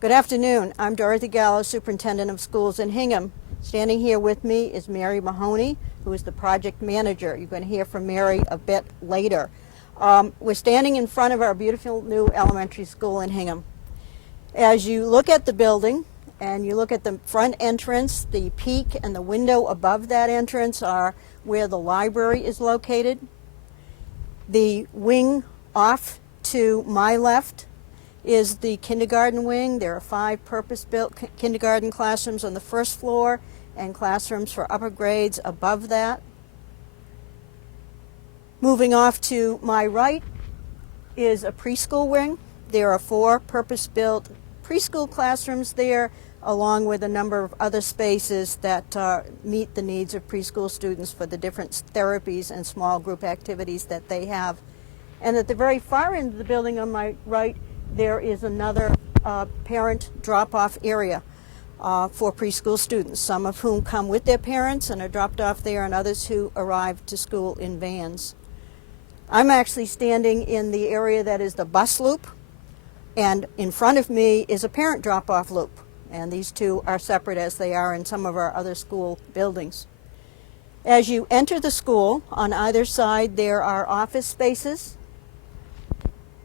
Good afternoon. I'm Dorothy Gallo, Superintendent of Schools in Hingham. Standing here with me is Mary Mahoney, who is the project manager. You're going to hear from Mary a bit later. We're standing in front of our beautiful new elementary school in Hingham. As you look at the building and you look at the front entrance, the peak and the window above that entrance are where the library is located. The wing off to my left is the kindergarten wing. There are 5 purpose-built kindergarten classrooms on the first floor and classrooms for upper grades above that. Moving off to my right is a preschool wing. There are 4 purpose-built preschool classrooms there, along with a number of other spaces that meet the needs of preschool students for the different therapies and small group activities that they have. And at the very far end of the building on my right, there is another parent drop-off area for preschool students, some of whom come with their parents and are dropped off there, and others who arrive to school in vans. I'm actually standing in the area that is the bus loop, and in front of me is a parent drop-off loop, and these two are separate as they are in some of our other school buildings. As you enter the school, on either side there are office spaces,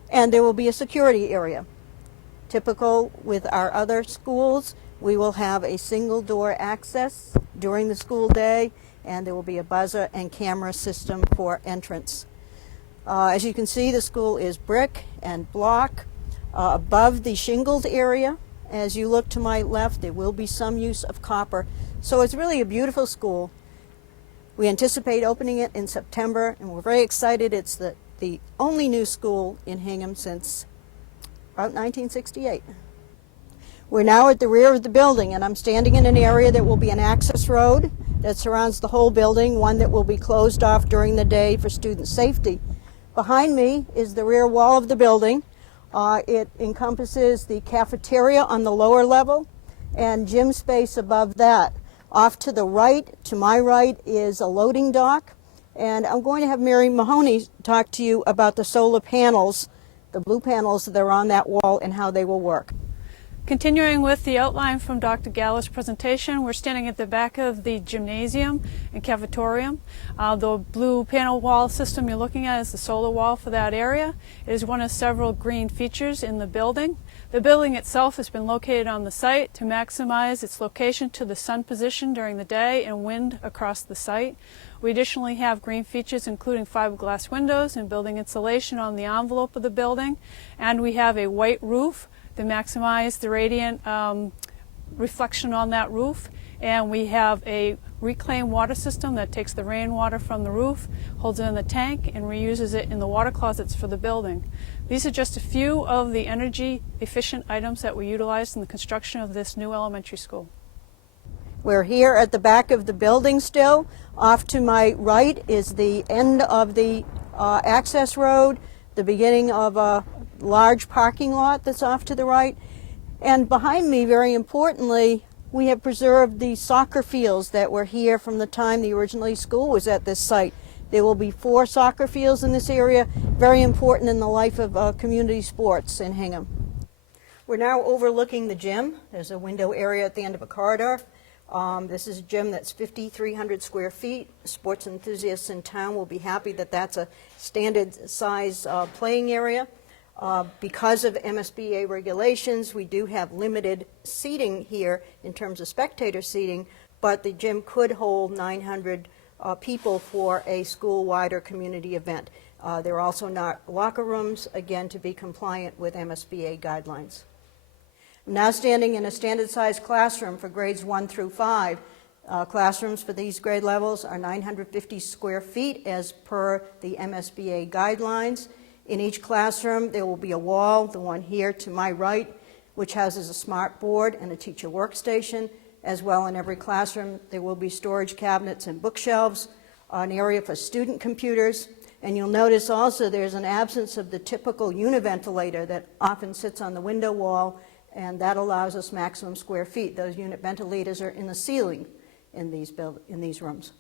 and there will be a security area. Typical with our other schools, we will have a single door access during the school day, and there will be a buzzer and camera system for entrance. As you can see, the school is brick and block. Above the shingled area, as you look to my left, there will be some use of copper. So it's really a beautiful school. We anticipate opening it in September, and we're very excited. It's the only new school in Hingham since about 1968. We're now at the rear of the building, and I'm standing in an area that will be an access road that surrounds the whole building, one that will be closed off during the day for student safety. Behind me is the rear wall of the building. It encompasses the cafeteria on the lower level and gym space above that. Off to the right, to my right, is a loading dock. And I'm going to have Mary Mahoney talk to you about the solar panels, the blue panels that are on that wall, and how they will work. Continuing with the outline from Dr. Gallo's presentation, we're standing at the back of the gymnasium and cafetorium. The blue panel wall system you're looking at is the solar wall for that area. It is one of several green features in the building. The building itself has been located on the site to maximize its location to the sun position during the day and wind across the site. We additionally have green features including fiberglass windows and building insulation on the envelope of the building, and we have a white roof to maximize the radiant reflection on that roof, and we have a reclaimed water system that takes the rainwater from the roof, holds it in the tank, and reuses it in the water closets for the building. These are just a few of the energy efficient items that were utilized in the construction of this new elementary school. We're here at the back of the building still. Off to my right is the end of the access road, the beginning of a large parking lot that's off to the right. And behind me, very importantly, we have preserved the soccer fields that were here from the time the original school was at this site. There will be 4 soccer fields in this area, very important in the life of community sports in Hingham. We're now overlooking the gym. There's a window area at the end of a corridor. This is a gym that's 5,300 square feet. Sports enthusiasts in town will be happy that that's a standard size playing area. Because of MSBA regulations, we do have limited seating here in terms of spectator seating, but the gym could hold 900 people for a school-wide or community event. There are also not locker rooms, again, to be compliant with MSBA guidelines. I'm now standing in a standard-sized classroom for grades 1 through 5. Classrooms for these grade levels are 950 square feet as per the MSBA guidelines. In each classroom, there will be a wall, the one here to my right, which houses a smart board and a teacher workstation. As well, in every classroom, there will be storage cabinets and bookshelves, an area for student computers, and you'll notice also there's an absence of the typical univentilator that often sits on the window wall, and that allows us maximum square feet. Those unit ventilators are in the ceiling in these rooms.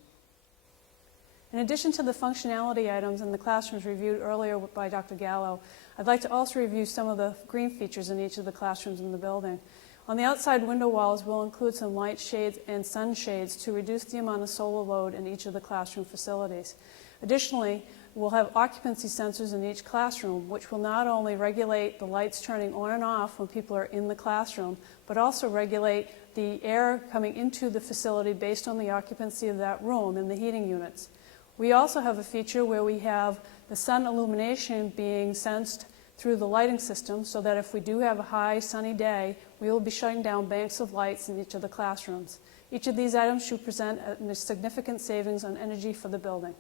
In addition to the functionality items in the classrooms reviewed earlier by Dr. Gallo, I'd like to also review some of the green features in each of the classrooms in the building. On the outside window walls, we'll include some light shades and sunshades to reduce the amount of solar load in each of the classroom facilities. Additionally, we'll have occupancy sensors in each classroom, which will not only regulate the lights turning on and off when people are in the classroom, but also regulate the air coming into the facility based on the occupancy of that room and the heating units. We also have a feature where we have the sun illumination being sensed through the lighting system, so that if we do have a high sunny day, we will be shutting down banks of lights in each of the classrooms. Each of these items should present a significant savings on energy for the building.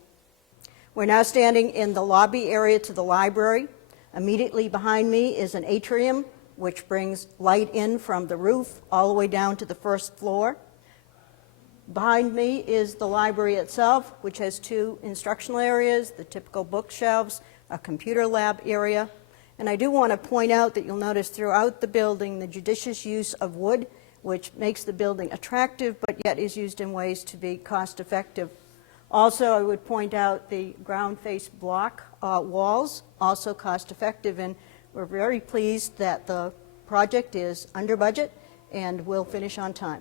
We're now standing in the lobby area to the library. Immediately behind me is an atrium, which brings light in from the roof all the way down to the first floor. Behind me is the library itself, which has 2 instructional areas, the typical bookshelves, a computer lab area. And I do want to point out that you'll notice throughout the building the judicious use of wood, which makes the building attractive, but yet is used in ways to be cost effective. Also, I would point out the ground face block walls, also cost effective, and we're very pleased that the project is under budget and will finish on time.